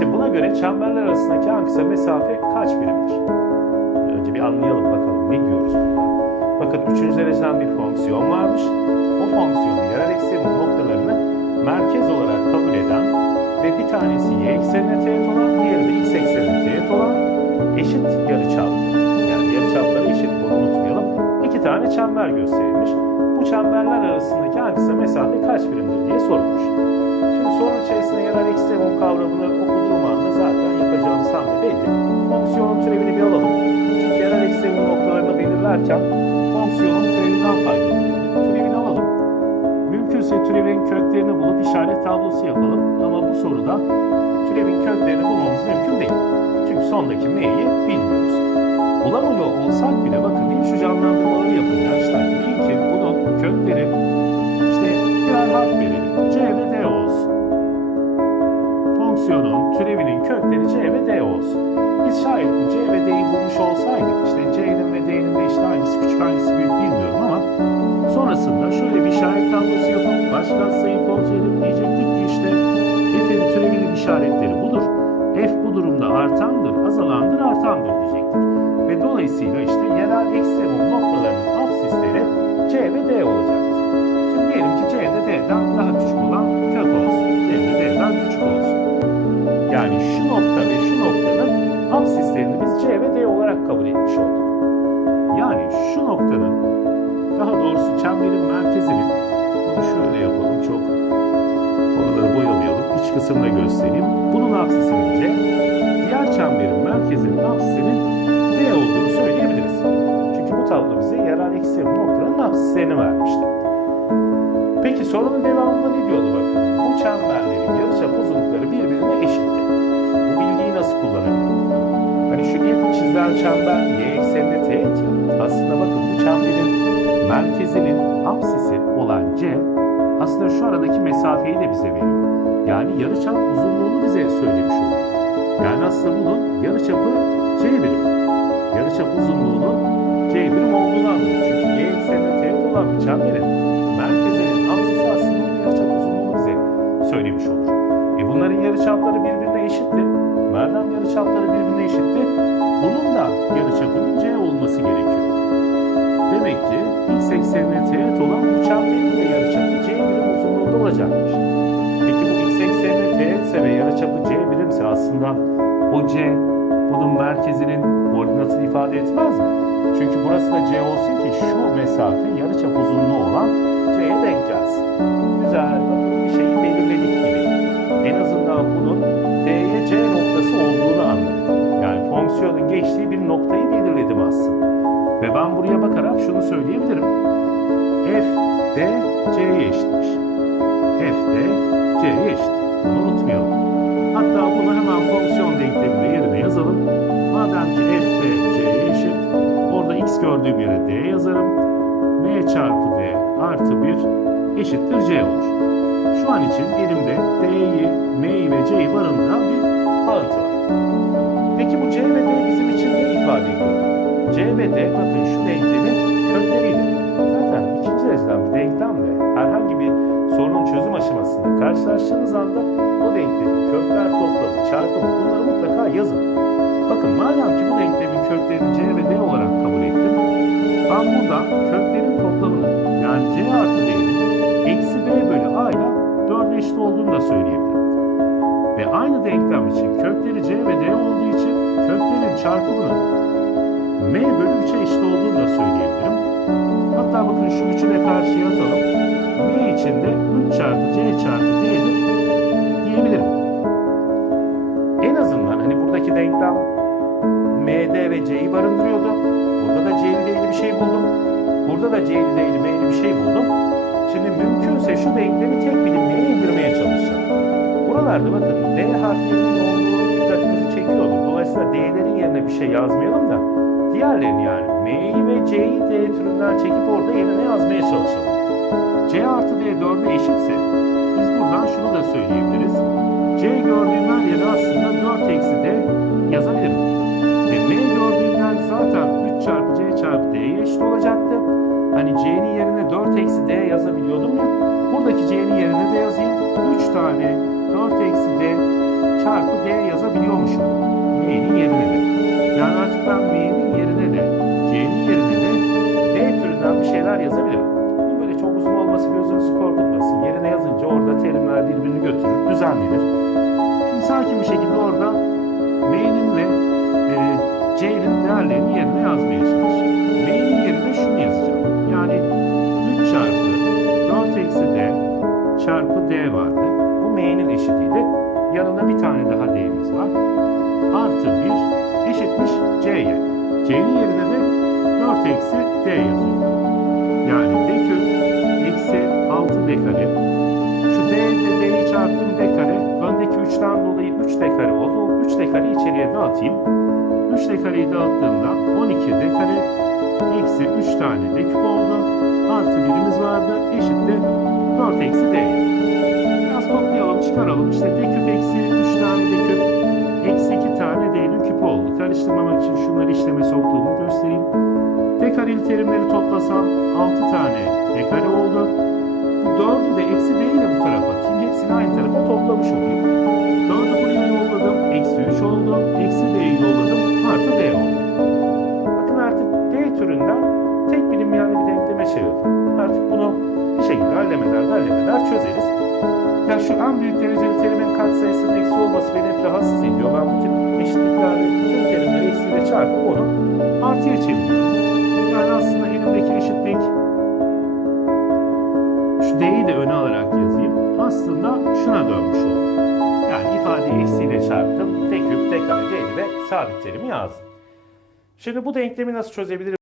İşte buna göre çemberler arasındaki en kısa mesafe kaç birimdir? Önce bir anlayalım bakalım ne diyoruz burada. Bakın üçüncü dereceden bir fonksiyon varmış. O fonksiyonun yerel eksenin noktalarını merkez olarak kabul eden ve bir tanesi y eksenine teğet olan, diğeri de x eksenine teğet olan eşit yarıçap. Yani yarıçapları eşit bunu unutmayalım. İki tane çember gösterilmiş. Bu çemberler arasındaki en kısa mesafe kaç birimdir diye sorulmuş. Şimdi sorun içerisinde yerel ekstremum kavramını zaten yapacağımız hamle belli. Fonksiyonun türevini bir alalım. Çünkü yerel ekstremum noktalarını belirlerken fonksiyonun türevinden faydalanıyoruz. Türevini alalım. Mümkünse türevin köklerini bulup işaret tablosu yapalım. Ama bu soruda türevin köklerini bulmamız mümkün değil. Çünkü sondaki m'yi bilmiyoruz. Bulamıyor olsak bile bakın şu canlandırmaları artandır, azalandır, artandır diyecektik. Ve dolayısıyla işte yerel ekstremum noktalarının absisleri C ve D olacaktı. Şimdi diyelim ki C'de D'den daha küçük olan kök olsun. C'de D'den küçük olsun. Yani şu nokta ve şu noktanın absislerini biz C ve D olarak kabul etmiş olduk. Yani şu noktanın daha doğrusu çemberin merkezinin bunu şöyle yapalım çok oraları boyamayalım. İç kısımda göstereyim. Bunun absisinin C, diğer çemberin merkezinin absisinin D olduğunu söyleyebiliriz. Çünkü bu tablo bize yerel ekstrem noktanın absislerini vermişti. Peki sorunun devamında ne diyordu bakın? Bu çemberlerin yarıçap uzunlukları birbirine eşitti. Bu bilgiyi nasıl kullanabilirim? Hani şu ilk çizilen çember y eksenine teğet ya. Aslında bakın bu çemberin merkezinin apsisi olan C aslında şu aradaki mesafeyi de bize veriyor. Yani yarıçap uzunluğunu bize söylemiş oluyor. Yani aslında bunun yarıçapı C birim. Yarıçap uzunluğunun C birim olduğunu anlıyoruz. Çünkü y eksenine teğet olan bir çemberin merkezinin apsisi aslında onun yarıçap uzunluğunu bize söylemiş olur. E bunların yarıçapları birbirine eşitti. Madem yarıçapları birbirine eşitti, bunun da yarıçapının C olması gerekiyor. Demek ki x eksenine teğet olan bu çemberin de yarıçapı C birim uzunluğunda olacakmış. Peki bu x eksenine teğetse ve yarıçapı C birimse aslında o C bunun merkezinin koordinatını ifade etmez mi? Çünkü burası da C olsun ki şu mesafe yarıçap uzunluğu olan C'ye denk gelsin. Güzel, bakın bir şeyi belirledik gibi. En azından bunun D'ye C noktası olduğunu anladım. Yani fonksiyonun geçtiği bir noktayı belirledim aslında. Ve ben buraya bakarak şunu söyleyebilirim. F de C'ye eşitmiş. F de C'ye eşit. Bunu unutmayalım. Hatta bunu hemen fonksiyon denkleminde yerine yazalım. Madem ki F de C'ye eşit, orada x gördüğüm yere D yazarım. M çarpı D artı 1 eşittir C olur. Şu an için elimde D'yi, M'yi ve C'yi barındıran bir bağıntı var. Peki bu C ve D bizim için ne ifade ediyor? C ve D bakın şu denklemin kökleriydi. Zaten ikinci dereceden bir denklemle herhangi bir sorunun çözüm aşamasında karşılaştığınız anda kökler toplamı, çarpımı bunları mutlaka yazın. Bakın madem ki bu denklemin köklerini C ve D olarak kabul ettim, ben buradan köklerin toplamını yani C artı D'nin eksi B bölü A ile 4'e eşit olduğunu da söyleyebilirim. Ve aynı denklem için kökleri C ve D olduğu için köklerin çarpımının M bölü 3'e eşit olduğunu da söyleyebilirim. Hatta bakın şu 3'ü de karşıya. M için de 3 çarpı C çarpı D'dir diyebilirim. Buradaki denklem MD ve C'yi barındırıyordu. Burada da C'li D'li bir şey buldum. Burada da C'li D'li M'li bir şey buldum. Şimdi mümkünse şu denklemi tek bilinmeye indirmeye çalışacağım. Buralarda bakın D harflerinin yoğunluğu dikkatinizi çekiyordur. Dolayısıyla D'lerin yerine bir şey yazmayalım da diğerlerini yani M'yi ve C'yi D türünden çekip orada yerine yazmaya çalışalım. C artı D 4'e eşitse biz buradan şunu da söyleyebiliriz. C gördüğüm her yere aslında 4 eksi D yazabilirim. Ve M gördüğüm yer zaten 3 çarpı C çarpı D'ye eşit olacaktı. Hani C'nin yerine 4 eksi D yazabiliyordum ya. Buradaki C'nin yerine de yazayım. 3 tane 4 eksi D çarpı D yazabiliyormuşum. M'nin yerine de. Yani artık ben M'nin yerine de, C'nin yerine de D türünden bir şeyler yazabilirim. Korkutmasın. Yerine yazınca orada terimler birbirini götürür, düzenlenir. Şimdi sakin bir şekilde orada M'nin ve e, C'nin değerlerini yerine yazmaya çalışacağım. M'nin yerine şunu yazacağım. Yani 3 çarpı 4 eksi D çarpı D vardı. Bu M'nin eşitiydi. Yanında bir tane daha D'miz var. Artı 1 eşitmiş C'ye. C'nin yerine de 4 eksi D yazıyorum. Yani D küp eksi 6 D kare. Şu D ile D'yi çarptım D kare. Öndeki 3'ten dolayı 3 D kare oldu. O 3 D kareyi içeriye dağıtayım. 3 D kareyi dağıttığımda 12 D kare eksi 3 tane D küp oldu. Artı birimiz vardı. Eşittir 4 eksi D. Biraz toplayalım, çıkaralım. İşte D küp eksi 3 tane D küp eksi 2 tane D'nin küpü oldu. Karıştırmamak için şunları işleme soktuğumu göstereyim. D kareli terimleri toplasam 6 tane D kare oldu. Hallemeder, hallemeder çözeriz. Ya şu en büyük dereceli terimin katsayısının eksi olması beni hep rahatsız ediyor. Ben bu tip eşitliklerde tüm terimleri eksiyle çarpıp onu artıya çeviriyorum. Yani aslında elimdeki eşitlik şu D'yi de öne alarak yazayım. Aslında şuna dönmüş oldu. Yani ifadeyi eksiyle çarptım. D küp, D kare, D ve sabit terimi yazdım. Şimdi bu denklemi nasıl çözebilirim?